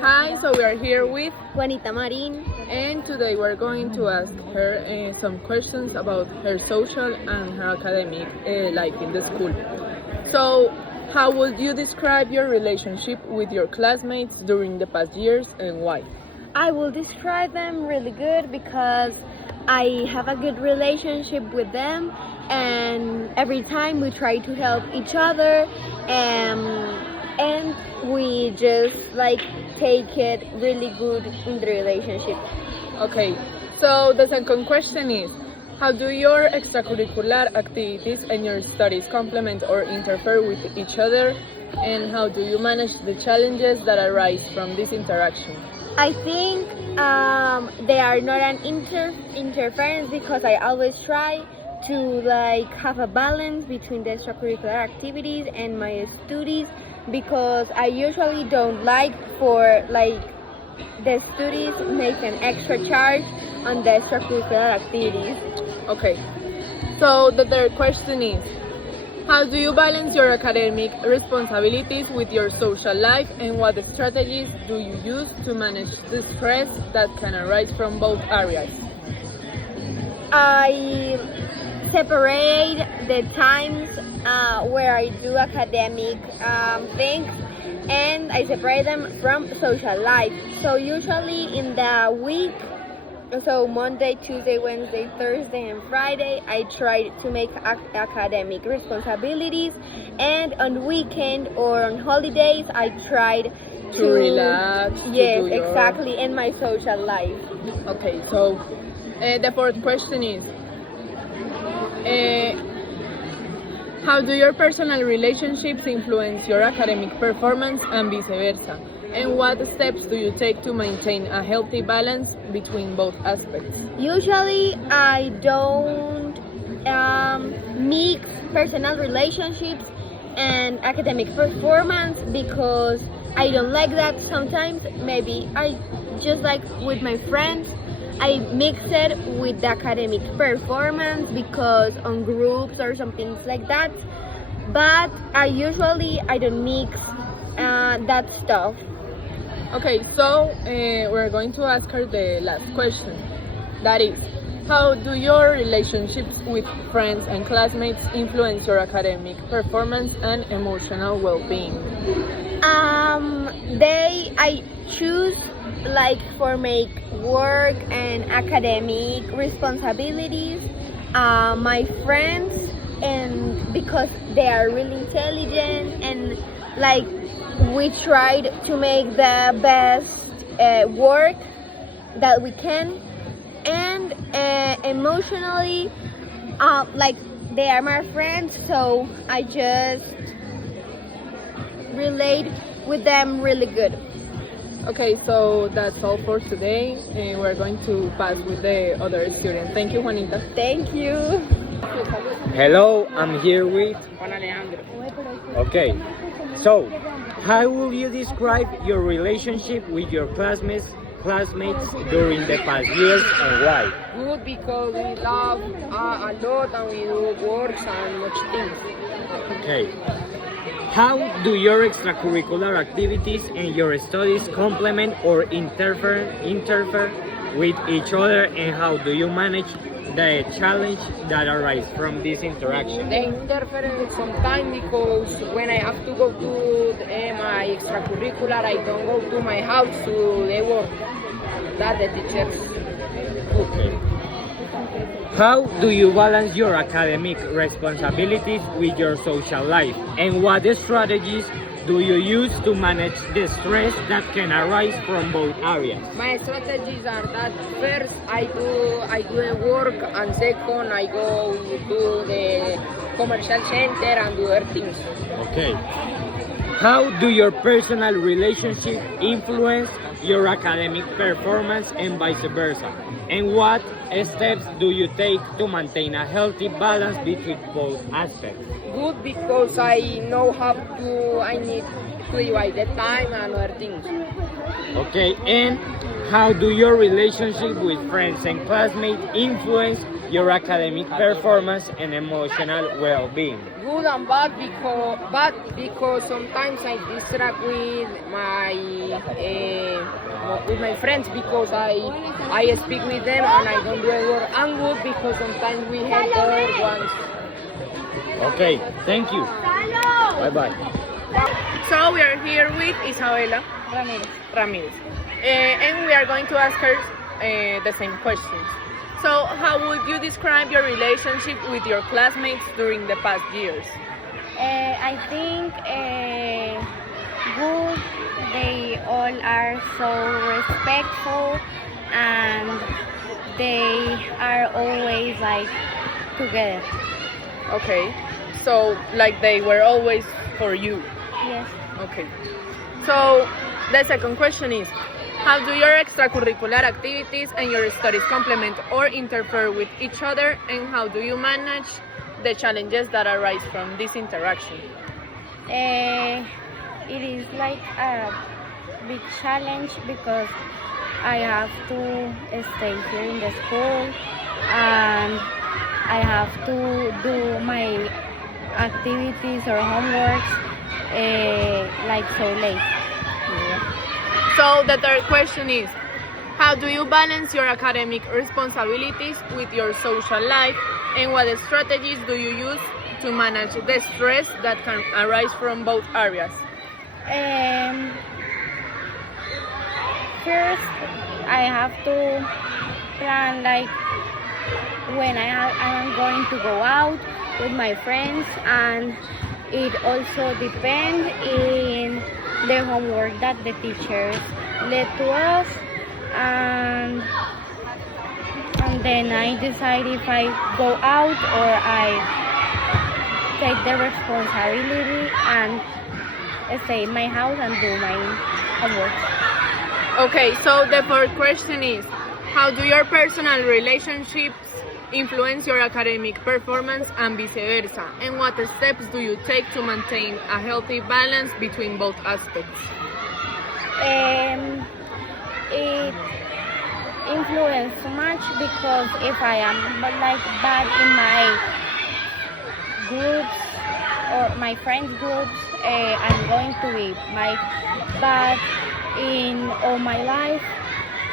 Hi, so we are here with, Juanita Marin. and today we're going to ask her some questions about her social and her academic life in the school. So, how would you describe your relationship with your classmates during the past years and why? I will describe them really good because I have a good relationship with them, and every time we try to help each other, and we just like take it really good in the relationship. Okay, so the second question is, how do your extracurricular activities and your studies complement or interfere with each other? And how do you manage the challenges that arise from this interaction? I think they are not an interference because I always try to like have a balance between the extracurricular activities and my studies because I usually don't like for like the studies make an extra charge on the extracurricular activities. Okay, so the third question is, how do you balance your academic responsibilities with your social life and what strategies do you use to manage the stress that can arise from both areas? I separate the times where I do academic things and I separate them from social life. So usually in the week, so Monday, Tuesday, Wednesday, Thursday, and Friday, I try to make academic responsibilities, and on weekend or on holidays, I tried To relax, to yes, do your- exactly, and my social life. Okay, so the fourth question is, uh, how do your personal relationships influence your academic performance and vice versa? And what steps do you take to maintain a healthy balance between both aspects? Usually, I don't mix personal relationships and academic performance because I don't like that. Sometimes, maybe I just like with my friends, I mix it with the academic performance because on groups or some things like that. But I don't mix that stuff. Okay, so we're going to ask her the last question. That is, how do your relationships with friends and classmates influence your academic performance and emotional well-being? I choose like for make work and academic responsibilities. My friends, and because they are really intelligent and like we tried to make the best work that we can, and emotionally, like they are my friends, so I just relate with them really good. Okay, so that's all for today. We're going to pass with the other students. Thank you, Juanita. Thank you. Hello, I'm here with. Okay, so how will you describe your relationship with your classmates during the past years and why? Good because we love a lot and we do works and much things. Okay. How do your extracurricular activities and your studies complement or interfere with each other, and how do you manage the challenge that arises from this interaction? They interfere sometimes because when I have to go to my extracurricular, I don't go to my house to the work. That the teachers. Okay. How do you balance your academic responsibilities with your social life, and what strategies do you use to manage the stress that can arise from both areas? My strategies are that first I do a work and second I go to the commercial center and do other things. Okay. How do your personal relationship influence your academic performance and vice versa? And what steps do you take to maintain a healthy balance between both aspects? Good because I know I need to divide the time and other things. Okay, and how do your relationship with friends and classmates influence your academic performance and emotional well-being? Good and bad because sometimes I distract with my with my friends because I speak with them and I don't do a word angry because sometimes we help the other ones. Okay, thank you. Bye bye. So we are here with Isabela Ramirez, and we are going to ask her the same questions. So, how would you describe your relationship with your classmates during the past years? I think good. They all are so respectful and they are always like together. Okay, so like they were always for you. Yes. Okay. So the second question is, how do your extracurricular activities and your studies complement or interfere with each other, and how do you manage the challenges that arise from this interaction? It is like a big challenge because I have to stay here in the school and I have to do my activities or homework like so late. So the third question is, how do you balance your academic responsibilities with your social life, and what strategies do you use to manage the stress that can arise from both areas? First, I have to plan like when I'm going to go out with my friends, and it also depends in the homework that the teachers let to us, and then I decide if I go out or I take the responsibility and stay in my house and do my homework. Okay, so the fourth question is, how do your personal relationships influence your academic performance and vice versa? And what steps do you take to maintain a healthy balance between both aspects? It influences so much because if I am like bad in my groups or my friends groups, I'm going to be bad in all my life,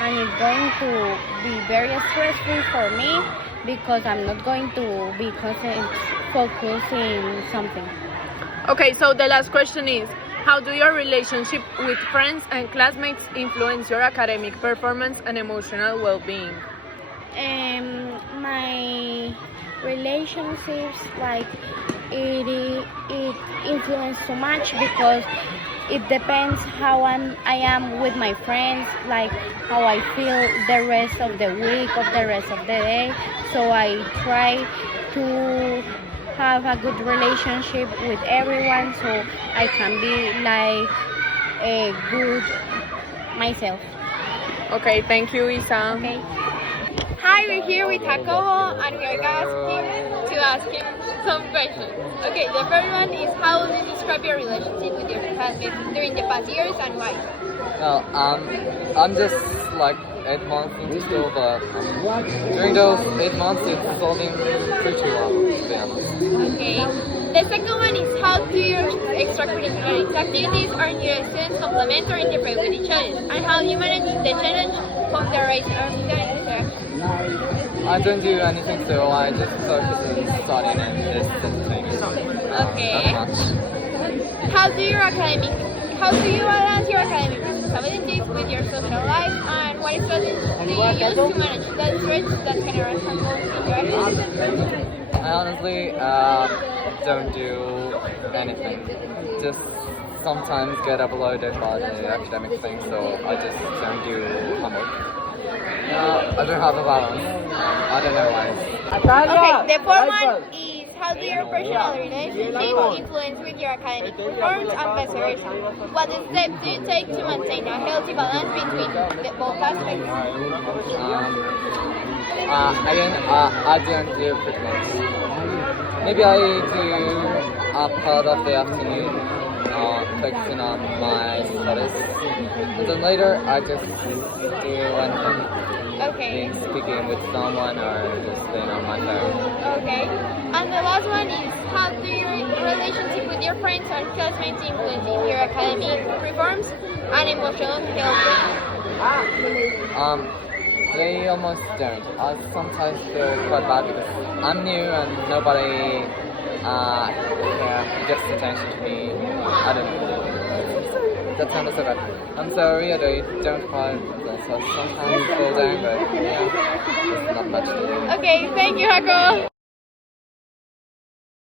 and it's going to be very stressful for me because I'm not going to be focused in something. Okay, so the last question is, how do your relationship with friends and classmates influence your academic performance and emotional well-being? My relationships, like it influences so much because it depends how I am with my friends, like how I feel the rest of the week or the rest of the day. So I try to have a good relationship with everyone so I can be like a good myself. Okay, thank you, Isa. Okay. Hi, we're here with Jacobo and we are asking to ask him some questions. Okay, the first one is, how would you describe your relationship with your classmates during the past years and why? No, I'm just like 8 months into school, but during those 8 months it's all been pretty well, to be honest. Okay. The second one is, how do your extracurricular activities or your students complement or interfere with each other? And how do you manage the challenge of the rising of the interaction? I don't do anything, so I just focus on studying and just things. Okay. Not much. How do you balance your academic responsibilities with your social life, and what strategies do you use to manage the stress that can arise from those interactions? I honestly don't do anything. Just sometimes get overloaded by the academic thing, so I just don't do homework. I don't have a balance. I don't know why. Okay, the fourth one is, how do your personal relationship influence with your academic performance and vice versa? What steps do you take to maintain a healthy balance between both aspects? I don't do pretty much. Maybe I do a part of the afternoon focusing on my studies, and then later I just do anything. Okay. Speaking with someone or just staying on my phone. Okay. And the last one is, how do your relationship with your friends and classmates influence in your academic performance and emotional health? They almost don't. I sometimes feel quite bad because I'm new and nobody gives attention to me. I don't know. That sounded so bad. I'm sorry, I don't cry. So sometimes fall down, but yeah, not much. Okay, thank you, Jaco.